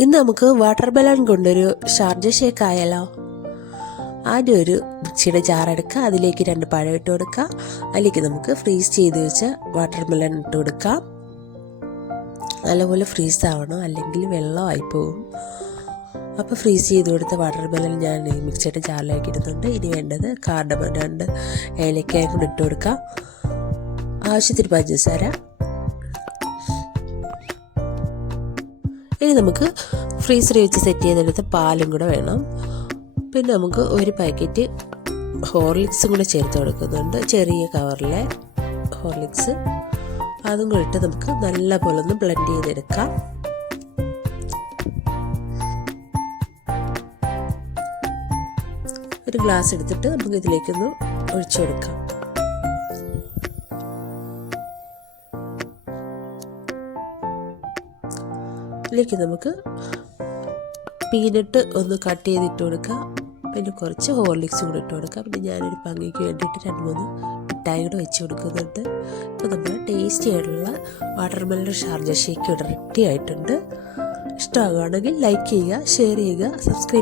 ഇന്ന് നമുക്ക് water melon കൊണ്ടൊരു ഷാർജ ഷേക്ക് ആയാലോ. ആദ്യം ഒരു മിക്സിയുടെ ജാർ എടുക്കുക, അതിലേക്ക് 2 പഴം ഇട്ട് കൊടുക്കുക. അതിലേക്ക് നമുക്ക് ഫ്രീസ് ചെയ്ത് വെച്ച വാട്ടർ മെലൺ ഇട്ട് കൊടുക്കാം. നല്ലപോലെ ഫ്രീസ് ആവണം, അല്ലെങ്കിൽ വെള്ളമായി പോകും. അപ്പോൾ ഫ്രീസ് ചെയ്ത് കൊടുത്ത വാട്ടർ മെലൺ ഞാൻ ഈ മിക്സിയുടെ ജാറിലേക്ക് ഇടുന്നുണ്ട്. ഇനി വേണ്ടത് കാർഡമം 2 ഏലക്കായ കൂടി ഇട്ട് കൊടുക്കാം. ആവശ്യത്തിന് പഞ്ചസാര. ഇനി നമുക്ക് ഫ്രീസറിൽ വെച്ച് സെറ്റ് ചെയ്തെടുത്ത പാലും കൂടെ വേണം. പിന്നെ നമുക്ക് ഒരു പാക്കറ്റ് ഹോർലിക്സും കൂടെ ചേർത്ത് കൊടുക്കുന്നുണ്ട്, ചെറിയ കവറിലെ ഹോർലിക്സ്. അതും കൂടെ ഇട്ട് നമുക്ക് നല്ല പോലെ ഒന്ന് ബ്ലെൻഡ് ചെയ്തെടുക്കാം. ഒരു ഗ്ലാസ് എടുത്തിട്ട് നമുക്ക് ഇതിലേക്കൊന്ന് ഒഴിച്ചു കൊടുക്കാം. ഇതിലേക്ക് നമുക്ക് പീനട്ട് ഒന്ന് കട്ട് ചെയ്തിട്ട് കൊടുക്കാം. പിന്നെ കുറച്ച് ഹോർലിക്സ് കൂടി ഇട്ട് കൊടുക്കാം. പിന്നെ ഞാനൊരു ഭംഗിക്ക് വേണ്ടിയിട്ട് 2-3 മിഠായി കൂടെ വെച്ച് കൊടുക്കുന്നുണ്ട്. അപ്പോൾ നമ്മൾ ടേസ്റ്റി ആയിട്ടുള്ള വാട്ടർ മെലൺ ഷാർജ ഷേക്ക് ഇവിടെ റെഡി ആയിട്ടുണ്ട്. ഇഷ്ടമാകുകയാണെങ്കിൽ ലൈക്ക് ചെയ്യുക, ഷെയർ ചെയ്യുക, സബ്സ്ക്രൈബ്